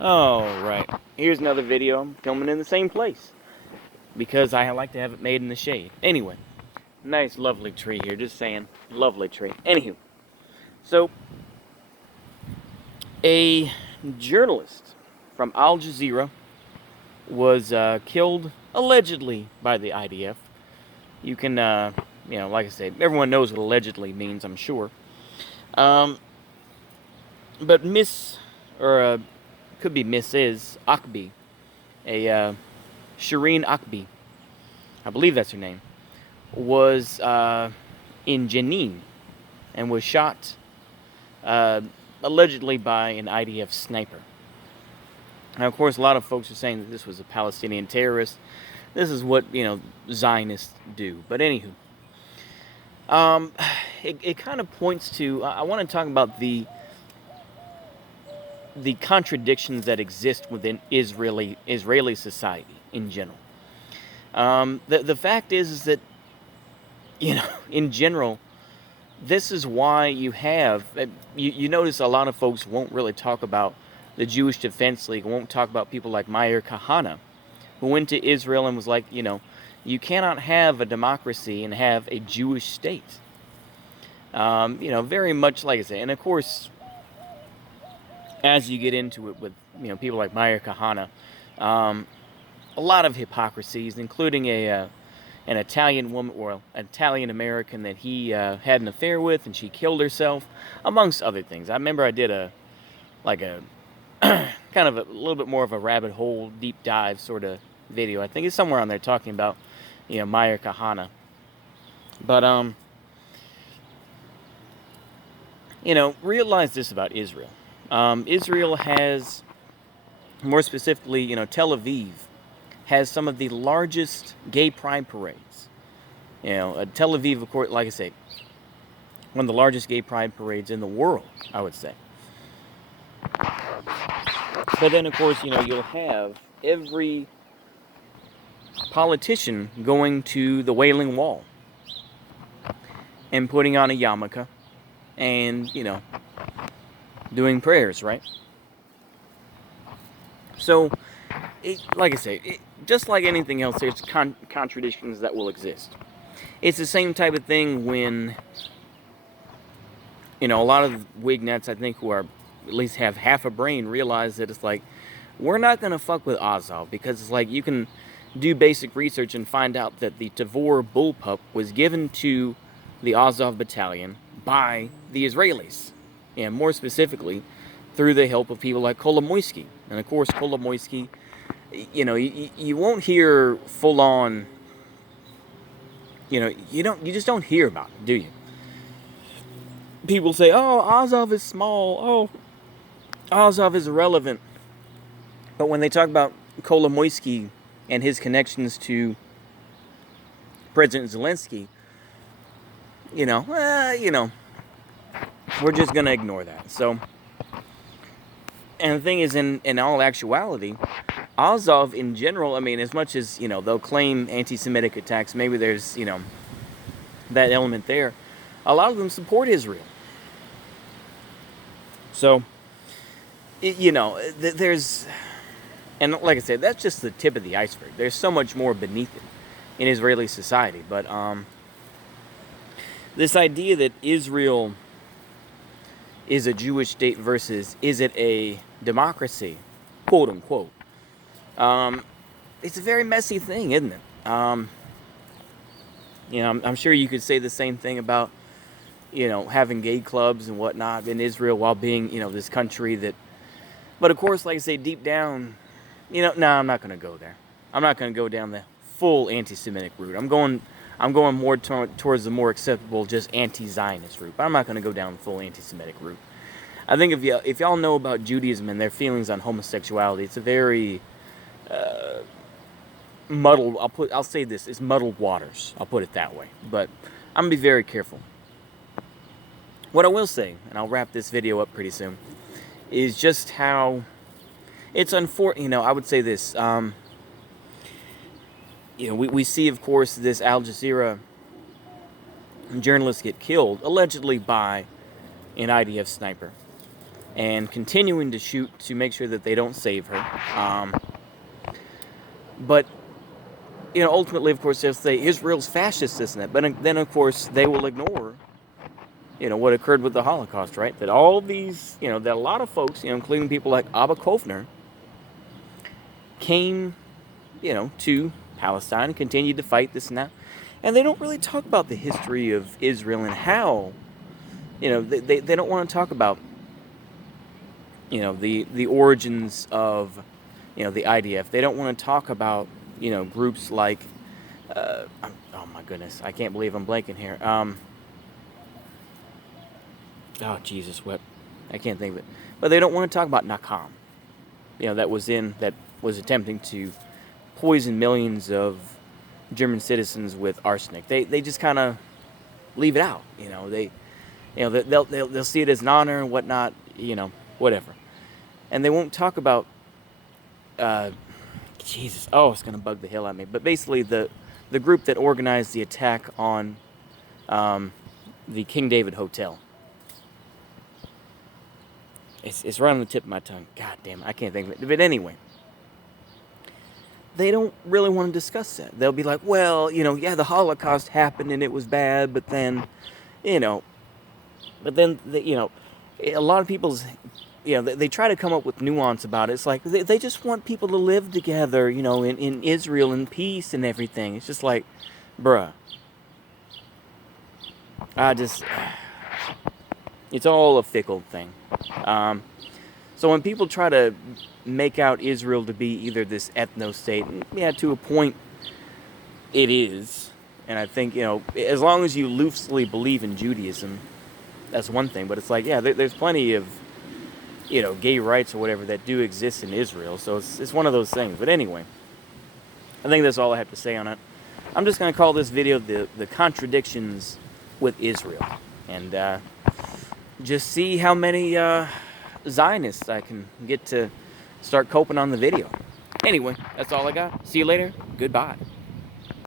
Alright, here's another video. I'm filming in the same place because I like to have it made in the shade. Anyway, nice lovely tree here, just saying. Lovely tree. Anywho, so a journalist from Al Jazeera was killed allegedly by the IDF. You can, like I said, everyone knows what allegedly means, I'm sure. But could be Mrs. Akbi, a Shireen Akbi, I believe that's her name, was in Jenin and was shot allegedly by an IDF sniper. Now, of course, a lot of folks are saying that this was a Palestinian terrorist. This is what, Zionists do. But anywho, it kind of points to, I want to talk about the contradictions that exist within Israeli society in general. The fact is that, in general, this is why you have, you notice a lot of folks won't really talk about the Jewish Defense League, won't talk about people like Meir Kahane, who went to Israel and was like, you cannot have a democracy and have a Jewish state. Very much like I say, and of course, as you get into it with, people like Meir Kahane, a lot of hypocrisies, including an Italian woman, or an Italian American that he had an affair with, and she killed herself, amongst other things. I remember I did a kind of a little bit more of a rabbit hole, deep dive sort of video. I think it's somewhere on there talking about, Meir Kahane. But, realize this about Israel. Israel has, more specifically, Tel Aviv has some of the largest gay pride parades. Tel Aviv, of course, like I say, one of the largest gay pride parades in the world, I would say. But then, of course, you'll have every politician going to the Wailing Wall and putting on a yarmulke and, doing prayers, right? So, like I say, just like anything else, there's contradictions that will exist. It's the same type of thing when, a lot of Wignuts, I think, who are at least have half a brain, realize that it's like, we're not going to fuck with Azov, because it's like, you can do basic research and find out that the Tavor bullpup was given to the Azov battalion by the Israelis, and more specifically, through the help of people like Kolomoisky. And of course, Kolomoisky, you won't hear full on, you just don't hear about it, do you? People say, oh, Azov is small, oh, Azov is irrelevant. But when they talk about Kolomoisky and his connections to President Zelensky, we're just going to ignore that. So, and the thing is, in all actuality, Azov in general, as much as, they'll claim anti-Semitic attacks, maybe there's, that element there, a lot of them support Israel. So, there's, and like I said, that's just the tip of the iceberg. There's so much more beneath it in Israeli society. But this idea that Israel is a Jewish state versus is it a democracy, quote unquote, it's a very messy thing, isn't it? I'm sure you could say the same thing about, having gay clubs and whatnot in Israel while being, this country that, but of course, like I say, deep down, no, I'm not going to go there. I'm not going to go down the full anti-Semitic route. I'm going more towards the more acceptable, just anti-Zionist route. But I'm not going to go down the full anti-Semitic route. I think if y'all know about Judaism and their feelings on homosexuality, it's a very muddled. I'll say this: it's muddled waters. I'll put it that way. But I'm gonna be very careful. What I will say, and I'll wrap this video up pretty soon, is just how it's unfortunate. I would say this. We see, of course, this Al Jazeera journalist get killed, allegedly by an IDF sniper. and continuing to shoot to make sure that they don't save her. But ultimately, of course, they'll say Israel's fascist, isn't it? But then, of course, they will ignore, what occurred with the Holocaust, right? That all these, that a lot of folks, including people like Abba Kovner, came, to Palestine and continued to fight this and that. And they don't really talk about the history of Israel and how, they don't want to talk about, the origins of, the IDF. They don't want to talk about, groups like, oh my goodness, I can't believe I'm blanking here. Oh, Jesus, what? I can't think of it. But they don't want to talk about Nakam, that was attempting to poison millions of German citizens with arsenic. They just kind of leave it out. They'll see it as an honor and whatnot. Whatever. And they won't talk about. Jesus, oh, it's gonna bug the hell out of me. But basically, the group that organized the attack on the King David Hotel. It's right on the tip of my tongue. God damn it, I can't think of it. But anyway, they don't really want to discuss that. They'll be like, well, yeah, the Holocaust happened and it was bad, but then, a lot of people's, they try to come up with nuance about it. It's like, they just want people to live together, in Israel in peace and everything. It's just like, bruh. It's all a fickle thing. So when people try to make out Israel to be either this ethno-state, yeah, to a point it is. And I think, as long as you loosely believe in Judaism, that's one thing. But it's like, yeah, there's plenty of, gay rights or whatever that do exist in Israel. So it's one of those things. But anyway, I think that's all I have to say on it. I'm just going to call this video the contradictions with Israel. And just see how many Zionists I can get to start coping on the video. Anyway, that's all I got. See you later. Goodbye.